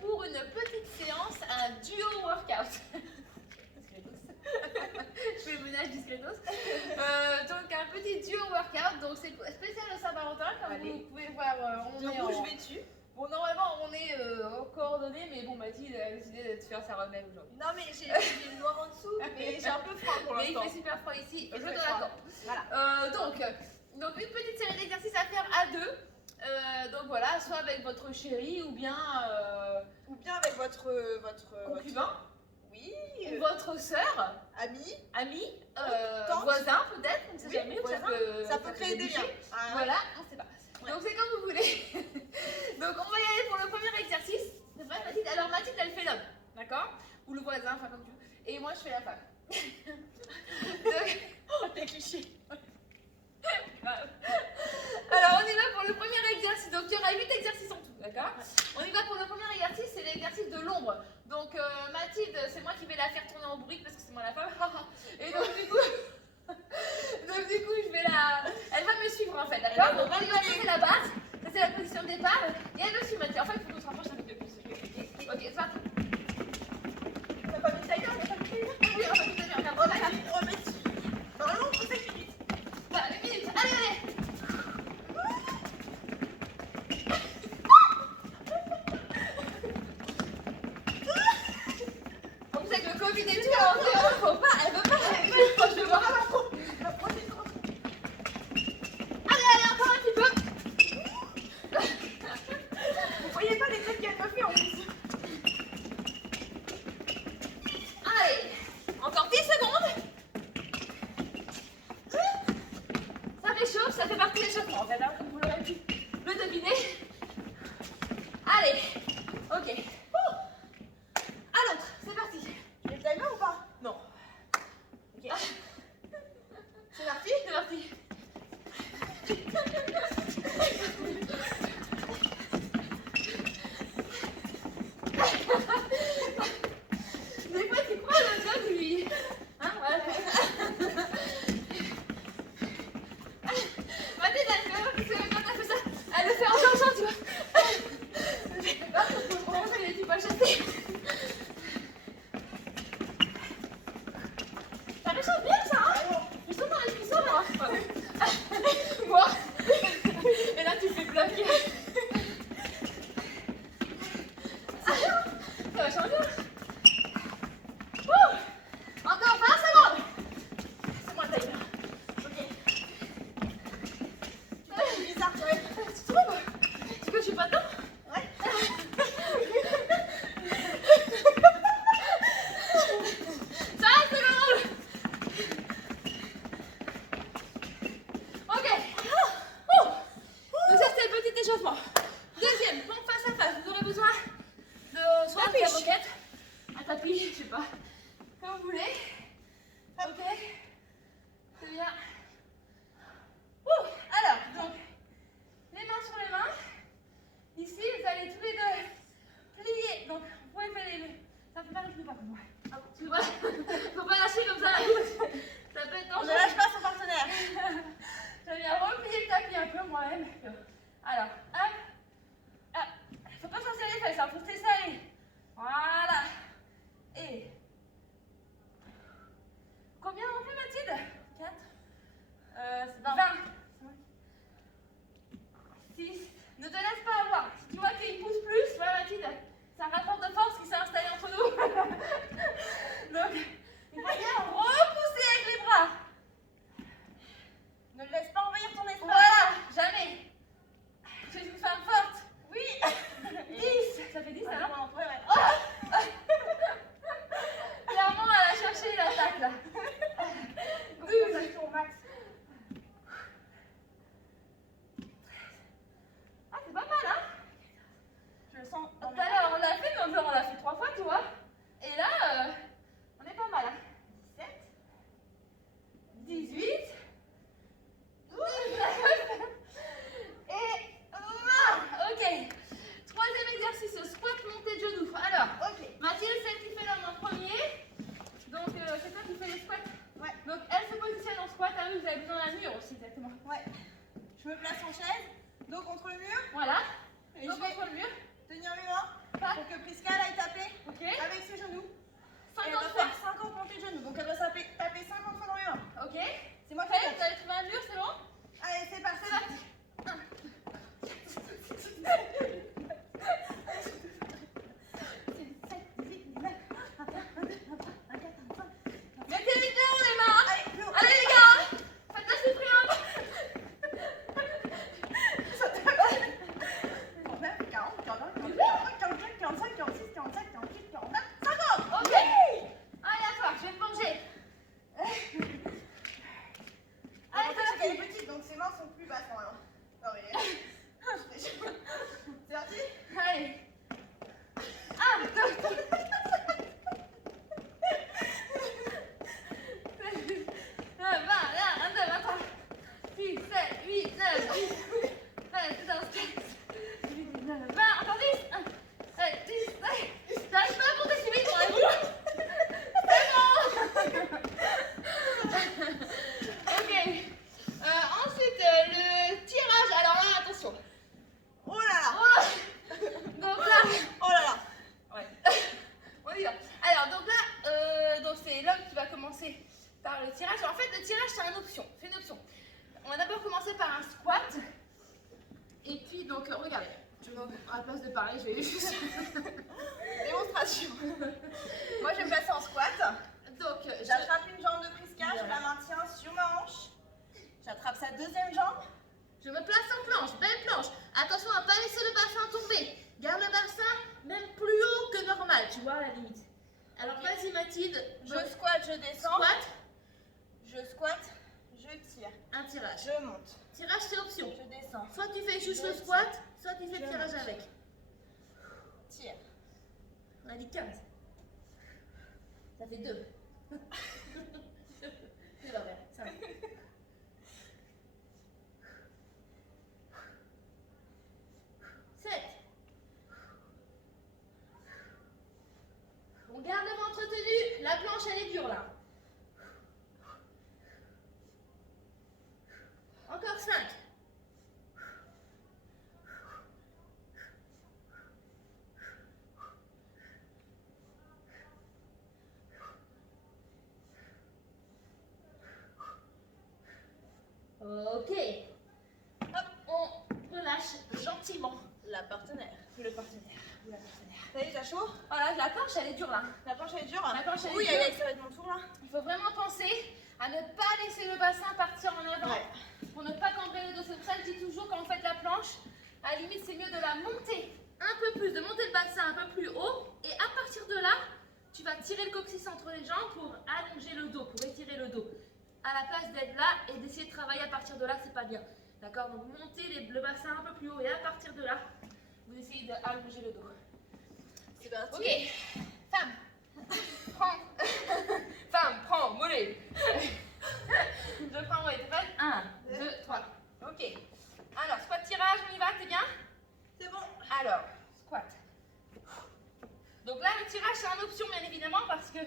Pour une petite séance, un duo workout. Je fais le ménage discretos. Donc un petit duo workout, donc c'est spécial au Saint-Valentin, comme vous pouvez voir. On est rouge vêtu. Bon, normalement on est coordonnés, mais bon, Mathilde a décidé de faire sa rebelle aujourd'hui. Non, mais j'ai le noir en dessous, mais j'ai un peu froid pour l'instant. Mais il fait super froid ici, je te l'accorde. Voilà. Donc une petite série d'exercices à faire à deux. Donc voilà, soit avec votre chéri ou bien avec votre concubin. Oui. Ou votre sœur. Ami. Voisin peut-être, on ne sait jamais. Ça peut créer des liens. Voilà, on ne sait pas. Ouais. Donc c'est comme vous voulez. Donc on va y aller pour le premier exercice. C'est vrai, Mathilde. Alors Mathilde, elle fait l'homme, d'accord? Ou le voisin, enfin comme tu veux. Et moi, je fais la femme. Donc, les clichés. Alors on y va pour le premier exercice. Donc il y aura 8 exercices en tout, d'accord? On y va pour le premier exercice, c'est l'exercice de l'ombre. Donc Mathilde, c'est moi qui vais la faire tourner en bourrique parce que c'est moi la femme. Et donc du coup, je vais la... Elle va me suivre en fait, d'accord? Donc on y va, c'est la base, ça c'est la position de départ. Et elle me suit Mathilde. En fait, il faut qu'on se rapproche un peu plus. Ok, c'est parti. T'as pas mis tailleur? Oui, on va tout à l'heure. On met dessus. Normalement, on fait 5 minutes. Voilà, 1 minute. Allez. Et tout, elle veut pas. Je veux voir. Allez, encore un petit peu. Vous voyez pas les trucs qu'elle me fait en plus. Allez, encore 10 secondes. Ça réchauffe, ça fait partie de l'échauffement en fait, hein, comme vous l'aurez pu le deviner. Allez, ok. À l'autre, c'est parti. Les timers ou pas? Non. Ok. C'est parti? C'est parti. Des fois, tu crois le dog, lui. Hein, voilà. Mathilde, elle fait, quand elle fait ça, elle le fait en changeant, tu vois. Je sais pas, pour commencer, elle est pas chassée. Ça réchauffe bien, ça, hein? Je sens dans les cuissons, moi. Moi. Et là, tu fais bloquer. Ça va changer. Encore 20 secondes. C'est moi le timer. Ok. C'est bizarre, tu vois. Tu trouves? Tu veux que je suis pas dedans? Ouais. 5 secondes. Ok. Donc ça, c'était le petit échauffement. Deuxième, pompe face à face. Vous aurez besoin de soit un moquette, un tapis, je sais pas, comme vous voulez. Ok. C'est bien. Alors, donc, les mains sur les mains. Ici, vous allez tous les deux plier. Donc, vous pouvez faire les... Ça fait mal au genou, pas comme moi. Ah bon, tu vois? Faut pas lâcher comme ça la gauche. Ça peut être On dangereux. ne lâche pas son partenaire. J'aime bien replier le tapis un peu moi-même. Alors, hop. Faut pas sortir les fesses, hein, faut se laisser aller. Voilà. Et... Combien on fait, Mathilde? 4. C'est 20. 6. Ne te laisse pas avoir. Si tu vois qu'il pousse plus, voilà Mathilde, c'est un rapport de force qui s'est installé entre nous. Donc, il faut bien repousser avec les bras. Ne laisse pas envahir ton espace. Voilà, jamais. Je suis une femme forte. Oui. 10. Ça fait 10, ça, Ouais. Je me place en chaise, dos contre le mur. Voilà. Et Donc je vais contre le mur. tenir mes mains Tac. pour que Prisca aille taper Ok. avec ses genoux. Et 50 elle va fois. faire 50 montées de genoux. Donc elle va taper 50 fois dans mes mains. Ok. C'est moi qui Prêt? compte. Vous allez trouver un mur, c'est bon? Allez, c'est parti. C'est parti. Mettez les deux les mains. Allez, plus haut. Allez les gars. Faites la supprime. 39, 40, 41, 42, 43, 44, 45, 46, 47, 48, 49, 50. Ok. Allez à toi, je vais me manger. Allez, En fait, c'est elle est parti. petite, donc ses mains sont plus basses normalement. Non mais... C'est parti. Allez. 1, 2, 3. 20, 21, 22, 23, 6, 7, 8, 9, 10, 13, 14, 15, 18, 19, 20, encore 10, 1, 7, 10, 10, j'arrive pas à compter si vite, on est bon. C'est bon. Ok. Ensuite, le tirage, alors là, attention. Oh là là. Oh. Donc là, Oh là là. ouais. On y va. Alors, donc là, donc c'est l'homme qui va commencer par le tirage. En fait, le tirage, c'est une option. C'est une option. On va d'abord commencer par un squat. Et puis, donc, regardez. À la place de parler, je vais juste... Démonstration. Moi je vais me placer en squat. Donc, J'attrape une jambe de Prisca, je la maintiens sur ma hanche. J'attrape sa deuxième jambe. je me place en planche. Belle planche. Attention à ne pas laisser le bassin tomber. Garde le bassin même plus haut que normal, tu vois, à la limite. Alors, vas-y, Mathilde. Je squatte, je descends. Squat, Je squatte, je tire. un tirage. Je monte. Tirage, c'est option. Je descends. Soit tu fais juste Je le squat, soit tu fais le Je tirage monte. avec. Tire. On a dit 15. Ça fait 2. C'est pas vrai. 5. On garde le ventre tenu. La planche, elle est dure là. Encore 5. Ok. Hop, on relâche gentiment La partenaire. le partenaire. Ou la partenaire. Ça y est, t'as chaud? Voilà, la planche, elle est dure là. La planche elle est dure? La planche, elle est Oui, dure. ça va être mon tour là. Il faut vraiment penser à ne pas laisser le bassin partir en avant Ouais. pour ne pas cambrer le dos. C'est pour ça que je dis toujours quand vous faites la planche, à la limite c'est mieux de la monter un peu plus, de monter le bassin un peu plus haut et à partir de là, tu vas tirer le coccyx entre les jambes pour allonger le dos, pour étirer le dos. À la place d'être là et d'essayer de travailler à partir de là, c'est pas bien. D'accord? Donc montez le bassin un peu plus haut et à partir de là, vous essayez d'allonger le dos. C'est parti. Ok, femme, prends, femme, prends, mollet. Je prends mollet, t'es prête? 1, 2, 3. Ok. Alors, squat tirage, on y va, t'es bien? C'est bon. Alors, squat. Donc là, le tirage, c'est une option, bien évidemment, parce que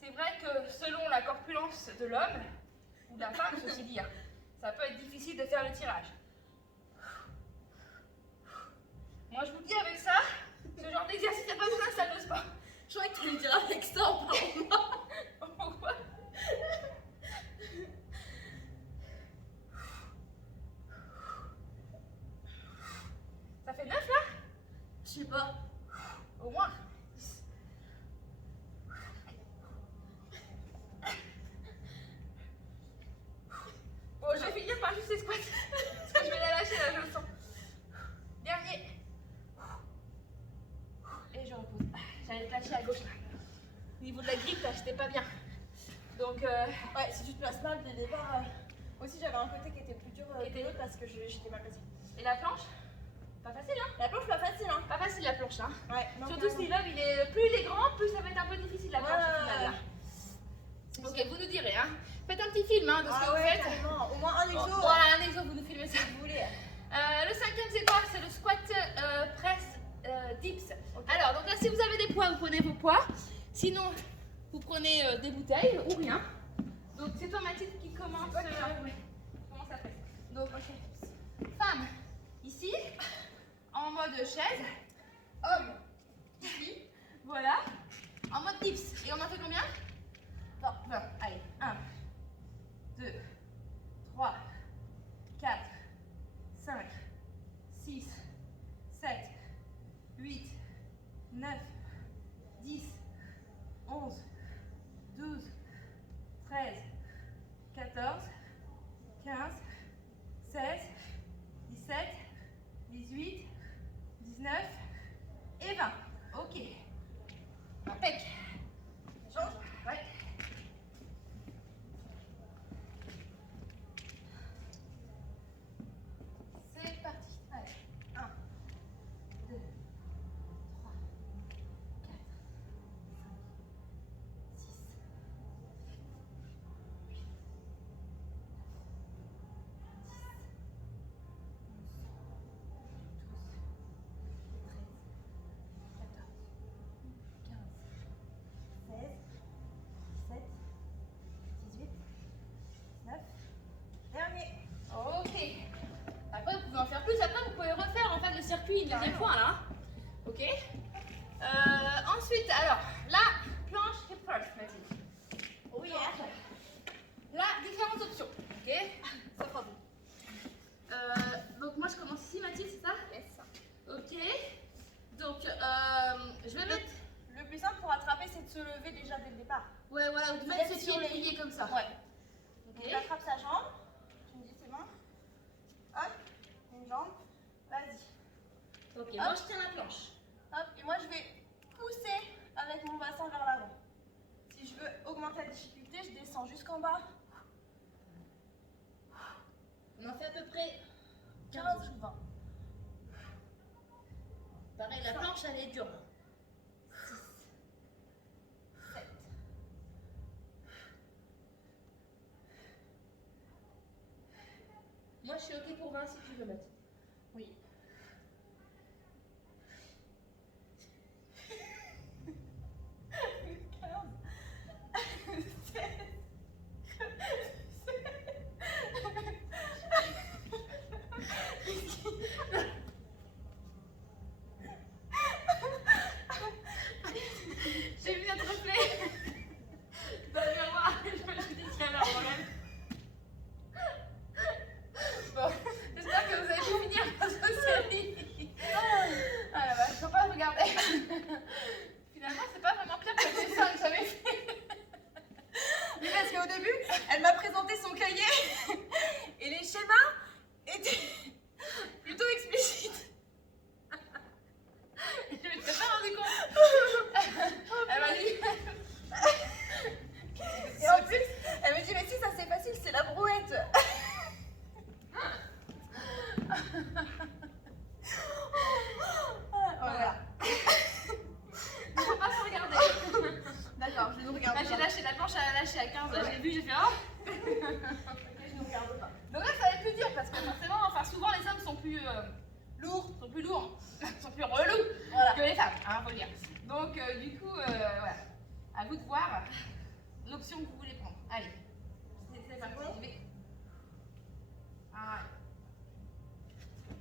c'est vrai que selon la corpulence de l'homme, ou de la femme, ceci dit, ça peut être difficile de faire le tirage. Moi, je vous dis avec ça, ce genre d'exercice, il n'y a pas besoin de salle de sport. Je crois que tu veux me dire avec ça, on parle de moi. Pourquoi? Ça fait 9 là? Je sais pas. Au moins. Bon, je vais finir par juste les squats. Parce que je vais la lâcher là, je le sens. Dernier. Et je repose. J'allais te lâcher à gauche là. Au niveau de la grippe, là, j'étais pas bien. Donc, Ouais, si tu te places mal dès le départ. Aussi, j'avais un côté qui était plus dur Qui était- que l'autre parce que j'étais mal placée. et la planche? Pas facile, hein? La planche, pas facile, hein? Pas facile la planche, hein? Ouais, non, Surtout si l'homme, plus il est grand, plus ça va être un peu difficile la planche au final, là. Ok, vous nous direz, hein. Faites un petit film, hein, de ce que Ah vous ouais, faites. carrément. Au moins un exo. Voilà, un exo, vous nous filmez ça. Si vous voulez. Le cinquième, c'est quoi? C'est le squat press dips. Alors, donc là, si vous avez des poids, vous prenez vos poids. Sinon, vous prenez des bouteilles ou rien. Donc, c'est toi, Mathilde, qui commence. C'est toi qui ouais. Comment ça fait? Donc, femme, ici, en mode chaise. Homme, ici, voilà, en mode dips. Et on en fait combien? 20. Allez, 1, 2, 3, 4, 5, 6, 7, 8, 9, 10, 11, 12, 13, 14, 15, 16, 17, 18, 19 et 20. Ok. Impec. Jambes. Ouais. C'est parti. Allez. 1, 2, 3, 4, 5, 6, 8, 9. Dernier. Ok. Après, vous pouvez en faire plus. Après, vous pouvez refaire en fait le circuit une deuxième fois là. Ok. Ensuite, alors, la planche hip thrust, Mathilde. Oh yeah. Là, différentes options. Ok. Ça fera vous. Donc moi, je commence ici, Mathilde, c'est ça? Yes. Ok. Donc, je vais mettre. Le plus simple pour attraper, c'est de se lever déjà dès le départ. Ouais, voilà, de mettre ses pieds pliés comme ça. Ouais. Ok. Donc, j'attrape sa jambe. Tu me dis c'est bon. Hop, une jambe. Vas-y. Ok, moi je tiens la planche. Hop, et moi je vais pousser avec mon bassin vers l'avant. Si je veux augmenter la difficulté, je descends jusqu'en bas. On en fait à peu près 15 ou 20. Pareil, la planche elle est dure. 6, 7. Moi je suis ok pour 20 si tu veux mettre. Oui. 15, 16, J'ai vu notre reflet dans le miroir et je me suis dit qu'il y avait un problème. Bon, j'espère que vous avez pu finir votre série. Ah la vache, faut pas regarder. Finalement, c'est pas vraiment pire que le dessin que j'avais fait. Oui, parce qu'au début, elle m'a présenté son cahier et les schémas étaient plutôt explicites. Je me suis pas rendu compte. Elle m'a dit. Et en plus, elle me dit mais si ça c'est facile, c'est la brouette. Voilà. Il faut pas se regarder. D'accord, je ne regarde Là, pas. j'ai lâché la planche, elle a lâché à 15. Là, j'ai vu, j'ai fait oh. Ok, je ne regarde pas. Donc là, ça va être plus dur parce que forcément, enfin, souvent les hommes sont plus lourds, sont plus relous Voilà. que les femmes, hein, faut le dire. Donc, du coup, voilà. À vous de voir l'option que vous voulez prendre. Allez, c'est parti. Bon. Je vais. Ah.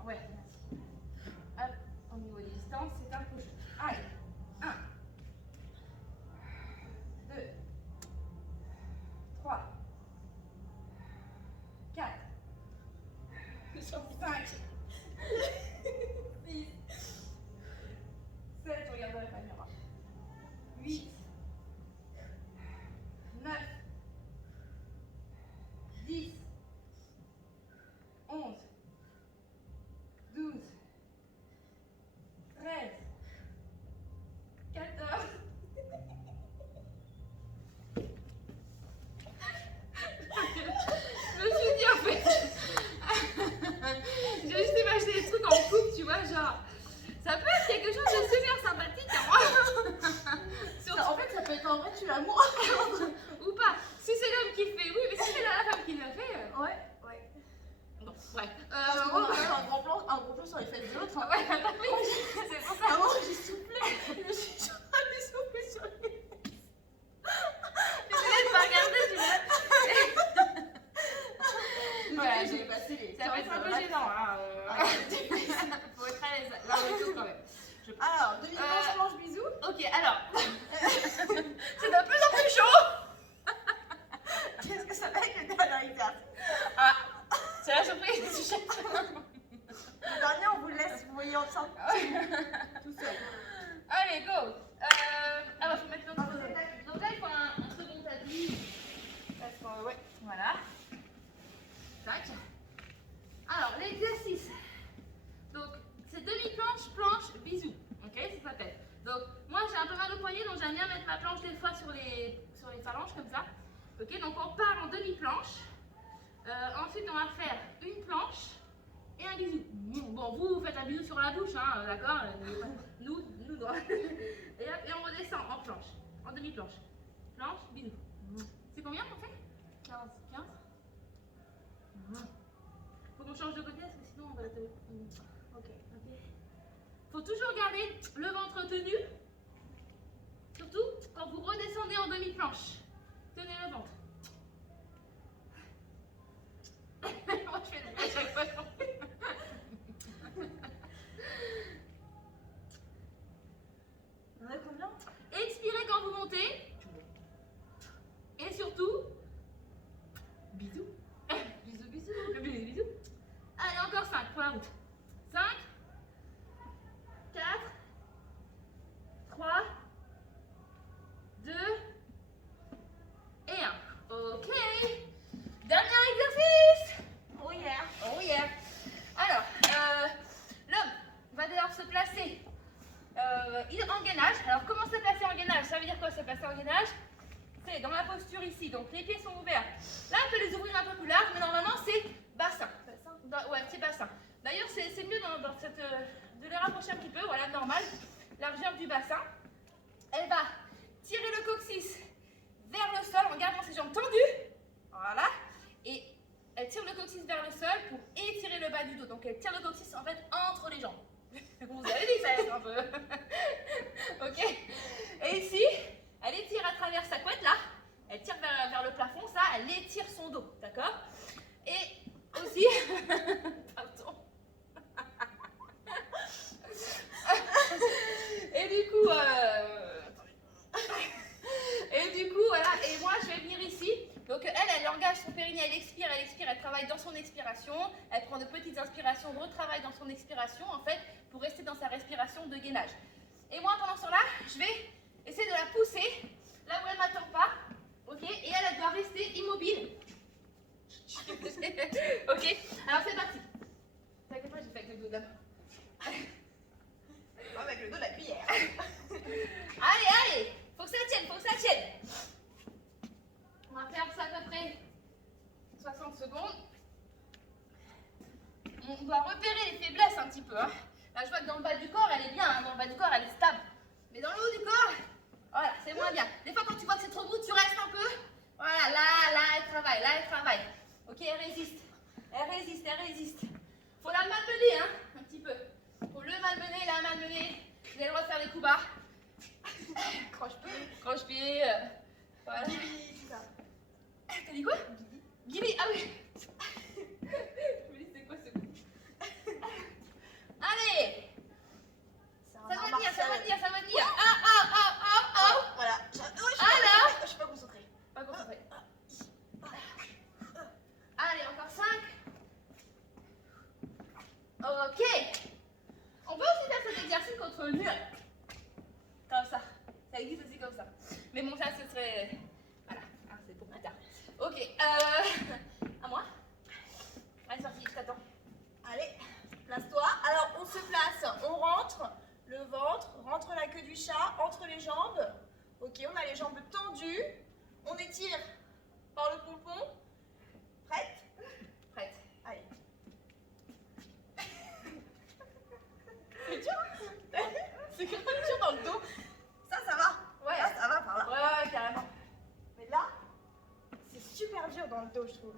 Ouais, merci. Hop, au niveau des distances, c'est un peu chaud. Allez, 1, 2, 3, 4, 5, 6, 7, regarde la caméra. 8, 9, 10, 11, 12, 13, Alors, demi-planche, planche, bisous. Ok, alors. C'est de plus en plus chaud. Qu'est-ce que ça va être le dernier exercice? Ah, c'est la surprise du chef. Le dernier, on vous le laisse, vous voyez ensemble. Tout seul. Allez, go. Alors, faut mettre notre... Donc là, il faut un second tapis. Parce que, ouais, voilà. Tac. Alors, l'exercice. Donc, c'est demi-planche, planche, bisous. Ok, ça s'appelle. Donc, moi, j'ai un peu mal au poignet, donc j'aime bien mettre ma planche des fois sur les phalanges, comme ça. Ok, donc on part en demi-planche. Ensuite, on va faire une planche et un bisou. Bon, vous faites un bisou sur la bouche, hein, d'accord? Nous, non. Et on redescend en planche, en demi-planche. Planche, bisou. C'est combien qu'on fait? 15. 15. Faut qu'on change de côté parce que sinon on va être... Ok. Faut toujours garder le ventre tenu. Surtout quand vous redescendez en demi-planche. Tenez le ventre. Moi je fais des à chaque fois. On a combien? Expirez quand vous montez. Et surtout, bisous. Bisous. Allez, encore 5 pour la route. 5, 4, 3, 2 et 1. Ok. Dernier exercice. Oh yeah. Oh yeah. Alors, l'homme va devoir se placer en gainage. Alors, comment se placer en gainage? Ça veut dire quoi se placer en gainage? C'est dans la posture ici. Donc, les pieds sont ouverts. Là, on peut les ouvrir un peu plus large, mais normalement, c'est bassin. Ouais, petit bassin. D'ailleurs, c'est mieux dans cette, de les rapprocher un petit peu. Voilà, normal. Largeur du bassin. Elle va tirer le coccyx vers le sol en gardant ses jambes tendues. Voilà. Et elle tire le coccyx vers le sol pour étirer le bas du dos. Donc elle tire le coccyx en fait entre les jambes. Vous avez dit ça être un peu. Ok. Et ici, elle étire à travers sa couette là. Elle tire vers le plafond, ça, elle étire son dos. D'accord? Et aussi. Pardon. Et du coup, voilà, et moi je vais venir ici. Donc elle engage son périnée, elle expire, elle travaille dans son expiration. Elle prend de petites inspirations, retravaille dans son expiration, en fait, pour rester dans sa respiration de gainage. Et moi, pendant ce temps-là, je vais essayer de la pousser, là où elle ne m'attend pas. Ok? Et elle doit rester immobile. Ok? Alors c'est parti. T'inquiète pas, j'ai fait avec le dos d'abord. Avec le dos de la cuillère. Allez, faut que ça tienne. On va faire ça à peu près 60 secondes. On doit repérer les faiblesses un petit peu. Hein. Là, je vois que dans le bas du corps, elle est bien. Hein. Dans le bas du corps, elle est stable. Mais dans le haut du corps, voilà, c'est moins bien. Des fois, quand tu vois que c'est trop gros, tu restes un peu. Voilà, là, elle travaille. Ok, elle résiste. Faut la malmener, hein, un petit peu. Faut la malmener. Vous avez le droit de faire des coups bas. Croche-pied. Voilà. Gibi, tout ça. T'as dit quoi? Gibi. Ah oui. Je me dis, c'est quoi ce coup? Allez. Ça va tenir. Ah. Voilà. Je suis pas concentrée. Pas concentré. Allez, encore 5. Ok. On peut aussi faire cet exercice contre le mur. Comme ça. Ça existe aussi comme ça. Mais bon, ça, ce serait... Voilà. Ah, c'est pour plus tard. Ok. À moi. Allez, sorti, je t'attends. Allez, place-toi. Alors, on se place, on rentre le ventre, rentre la queue du chat, entre les jambes. Ok, on a les jambes tendues. On étire par le pompon. Prête? Prête. Allez. C'est dur, hein? C'est quand même dur dans le dos. Ça va. Ouais. Ça va par là. Ouais, carrément. Mais là, c'est super dur dans le dos, je trouve.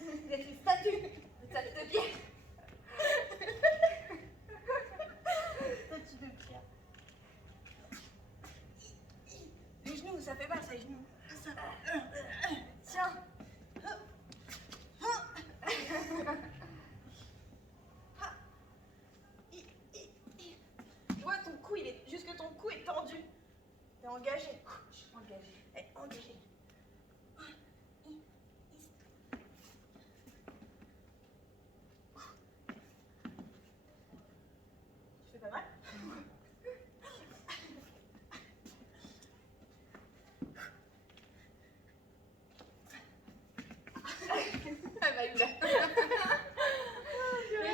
Vous êtes une statue de pierre. Statue de pierre. Les genoux, ça fait mal, ça, les genoux. Tiens. Engagé. Engagé. Engagé. Tu fais pas mal? Ah bah il a.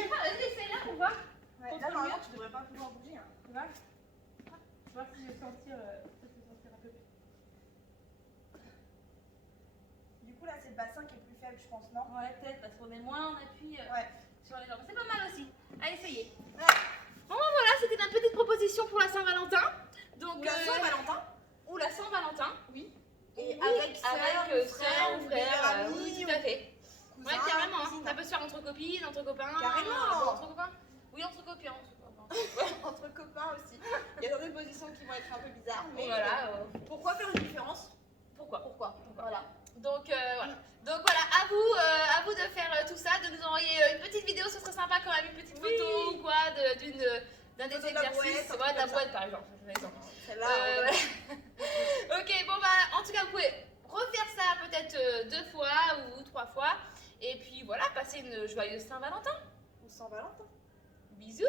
Vas-y, essaye-là pour voir. Ouais, là, normalement, tu devrais pas pouvoir bouger. Hein. Tu vois? Voir si je vais sentir un peu plus. Du coup, là, c'est le bassin qui est plus faible, je pense, non? Ouais, peut-être parce qu'on est moins en appui Ouais. sur les jambes. C'est pas mal aussi. À essayer. Ouais. Bon, ben voilà, c'était notre petite proposition pour la Saint-Valentin. Donc, Ou la Saint-Valentin. Ou la Saint-Valentin. Oui. Et Oui, avec sœur, ou frère, oui, tout à fait. cousin, Ouais, carrément. Hein. cousine. Ça peut se faire entre copines, entre copains. Carrément. Entre copains. Oui, entre copains. Entre copains aussi. Il y a certaines positions qui vont être un peu bizarres. Mais Voilà. pourquoi faire une différence? Pourquoi Voilà. Donc voilà. Donc voilà, à vous de faire tout ça, de nous envoyer une petite vidéo, ce serait sympa quand même, une petite photo ou quoi, d'un des Photo de la exercices. brouette, Ouais, de la comme brouette par exemple. Celle-là, Ok, bon bah en tout cas vous pouvez refaire ça peut-être 2 fois ou 3 fois. Et puis voilà, passez une joyeuse Saint-Valentin. ou Saint-Valentin. Bisous.